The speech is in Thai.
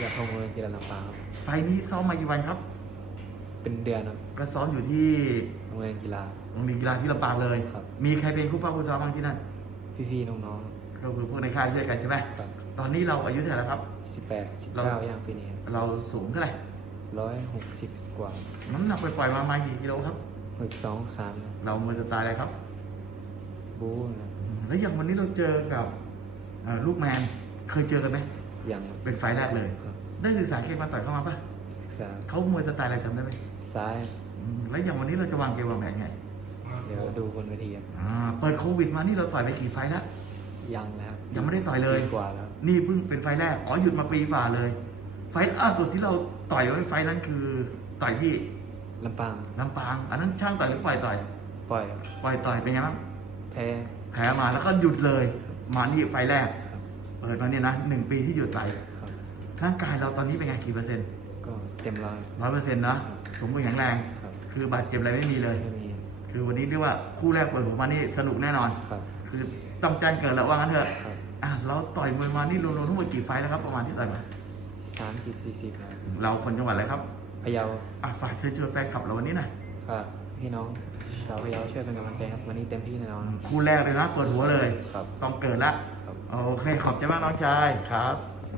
อยากเข้าเมืองกีฬาลำปางครับ ไฟล์นี้ซ้อมมากี่วันครับ เป็นเดือนครับก็ซ้อมอยู่ที่โรงเรียนกีฬา โรงเรียนกีฬาที่ลำปางเลย ครับ มีใครเป็นคู่ป้าคู่ซ้อมบ้างที่นั่น พี่ๆน้องๆครับก็คือพวกในค่ายช่วยกันใช่ไหมครับ ตอนนี้เราอายุเท่าไหร่แล้วครับ สิบแปดสิบเรา เก้าย่างปีนี้เราสูงเท่าไหร่ ร้อยหกสิบกว่าน้ำหนักปล่อยๆมาประมาณกี่กิโลครับ หกสองสามครับเรามือสไตล์อะไรครับ บู๊นะแล้วอย่างวันนี้เราเจอกับเอ่อลูกแมน เคยเจอกันไหม อย่างเป็นไฟล์แรกเลย ครับได้ศึกษาเกมมาต่อยเข้ามาปะศึกษาเขามวยสไตล์อะไรจำได้ไหมซ้ายอืมแล้วอย่างวันนี้เราจะวางเกมวางแผนไงเดี๋ยวดูบนเวทีครับอ่าเปิดโควิดมานี่เราต่อยไปกี่ไฟล์แล้วยังแล้วยังไม่ได้ต่อยเลยปีกว่าแล้วนี่เพิ่งเป็นไฟล์แรกอ๋อหยุดมาปีฝ่าเลย ไฟล์ล่าสุดที่เราต่อยไว้ไฟล์นั้นคือต่อยที่ลำปางลำปาง อันนั้นช่างต่อยหรือปล่อยต่อย ปล่อยครับปล่อยต่อยเป็นไงบ้างแพ้แพ้มาแล้วก็หยุดเลย มานี่ไฟล์แรกครับ เปิดมาเนี่ยนะหนึ่งปีที่หยุดไปครับร่างกายเราตอนนี้เป็นไงกี่เปอร์เซ็นต์ก็เต็มร้อยร้อยเปอร์เซ็นต์นะสมบูรณ์แข็งแรง ครับคือบาดเจ็บอะไรไม่มีเลย ไม่มีคือวันนี้เรียกว่าคู่แรกเปิดหัวมานี่สนุกแน่นอน ครับคือต้องแจ้งเกิดแล้วว่างั้นเถอะครับอะเราต่อยมวยมานี่รวมๆทั้งหมดกี่ไฟล์แล้วครับประมาณที่ต่อยมาสามสิบสี่สิบครับเราคนจังหวัดอะไรครับพะเยาอะฝากเชิญชวนแฟนคลับเราวันนี้หน่อยฝากพี่น้องชาวพะเยาช่วยเป็นกำลังใจครับวันนี้เต็มที่แน่นอนคู่แรกเลยนะเปิดหัวเลย ครับ ต้องเกิดละครับ โอเคขอบใจมากน้องชายครับ